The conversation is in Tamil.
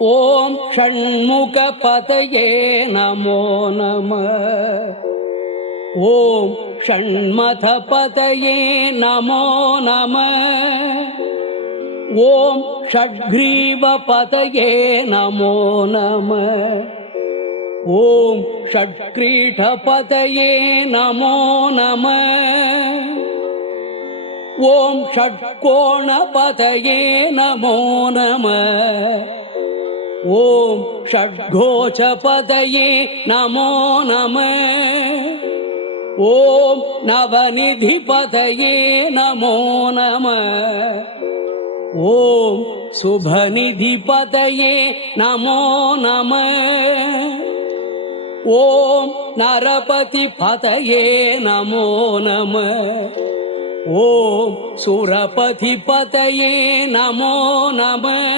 ஓம் ஷண்முகபதயே நமோ நம. ஓம் ஷண்மதபதயே நமோ நம. ஓம் ஷட்க்ரீவபதயே நமோ நம. ஓம் ஷட்க்ரீடபதயே நமோ நம. ஓம் ஷட்கோணபதயே நமோ நம. ஓம் ஷட்கோச்சபதயே நமோ நம. ஓம் நவநிதிபதயே நமோ நம. ஓம் சுபநிதிபதயே நமோ நம. ஓம் நரபதிபதயே நமோ நம. ஓம் சுரபதிபதயே நமோ நம.